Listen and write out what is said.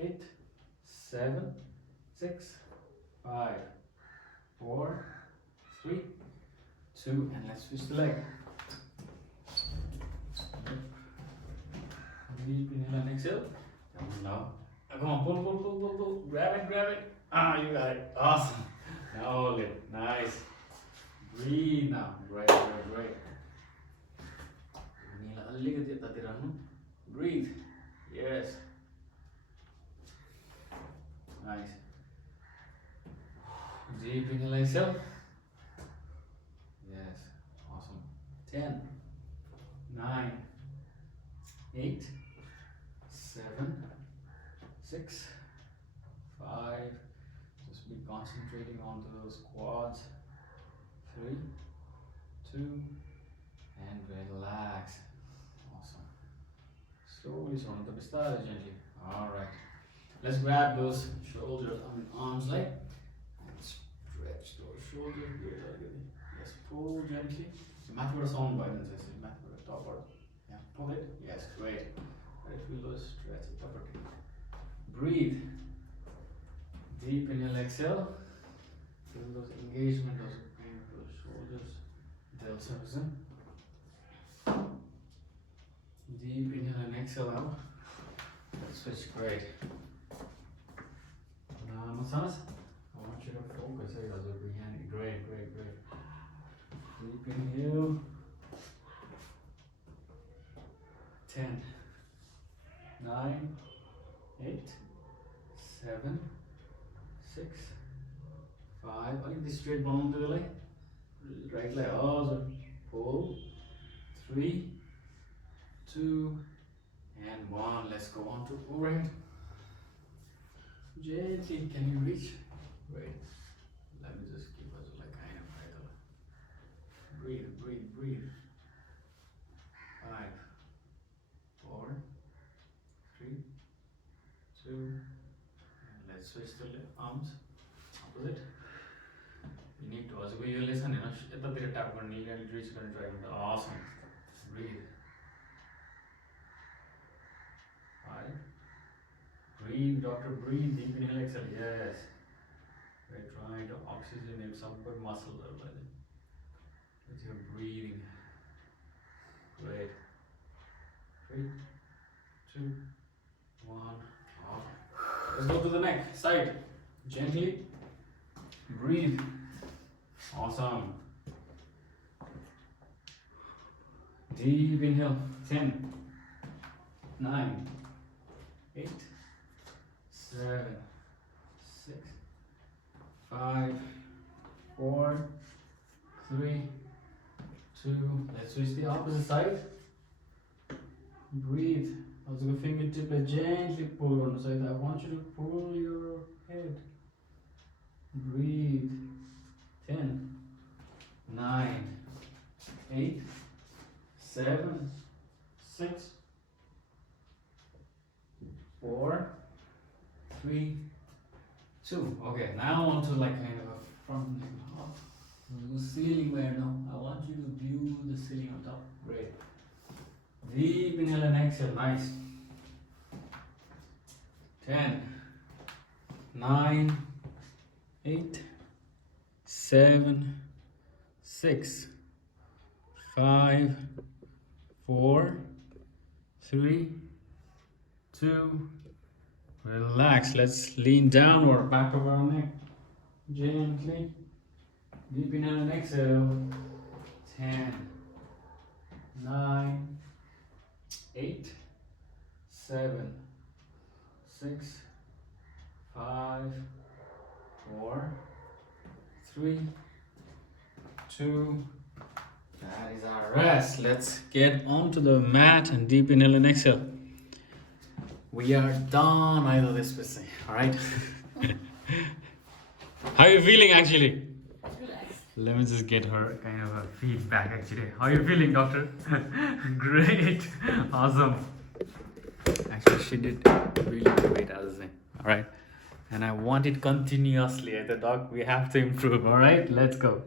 8, 7, 6, 5, 4, 3, 2, and let's switch the leg. Deep inhale and exhale. Come on now. Come on, pull. Grab it. Ah, you got it. Awesome. Now hold it. Nice. Breathe now. Great. Inhale अलिकति यतातिर आउनु. Breathe. Yes. Nice. Deep inhale, exhale. Yes. Awesome. 10, 9, 8, 7, 6, 5. Just be concentrating on those quads. 3, 2, and relax. Awesome. Slowly, gently. All right. Let's grab those shoulders, arms like, and stretch those shoulders. Yes, pull gently. So, mathward sound violence. Mathward topward. Yeah, pull it. Yes, great. Right, feel those stretch it upward. Breathe. Deep inhale, exhale. Feel those engagement, those shoulders, deltoids. Deep inhale and exhale out. Let's switch. Great. Masanas, I want you to focus. Great. Deep inhale. 10, 9, 8, 7, 6, 5. I think this straight bone to the leg. Right leg. Awesome. Pull. 3, 2, and 1. Let's go on to overhead. Gently, can you reach? Great. Let me just give us like kind of breathe. 5, 4, 3, 2, and let's switch the arms. Opposite. You need to also you listen, at the tap on knee and reach and try. Awesome. Breathe. 5. Breathe, doctor, breathe. Deep inhale, exhale. Yes. We're trying to oxygenate some good muscle level with your breathing. Great. 3, 2, 1. Off. Let's go to the neck. Side. Gently. Breathe. Awesome. Deep inhale. 10, 9, 8, 7, 6, 5, 4, 3, 2. Let's switch the opposite side. Breathe. Also the fingertip gently pull on the side. I want you to pull your head. Breathe. 10, 9, 8, 7, 6, 4, 3, 2. Okay, now on to like kind of a front leg up. The ceiling where now. I want you to view the ceiling on top. Great. Deep inhale and exhale. Nice. 10, 9, 8, 7, 6, 5, 4, 3, 2. Relax. Let's lean downward, back of our neck. Gently. Deep inhale and exhale. 10, 9, 8, 7, 6, 5, 4, 3, 2. That is our rest. Let's get onto the mat and deep inhale and exhale. We are done either this person. Alright? How are you feeling actually? Relax. Let me just get her kind of a feedback actually. How are you feeling, doctor? Great. Awesome. Actually, she did really great as a thing. Alright? And I want it continuously. The doc, we have to improve. Alright? Let's go.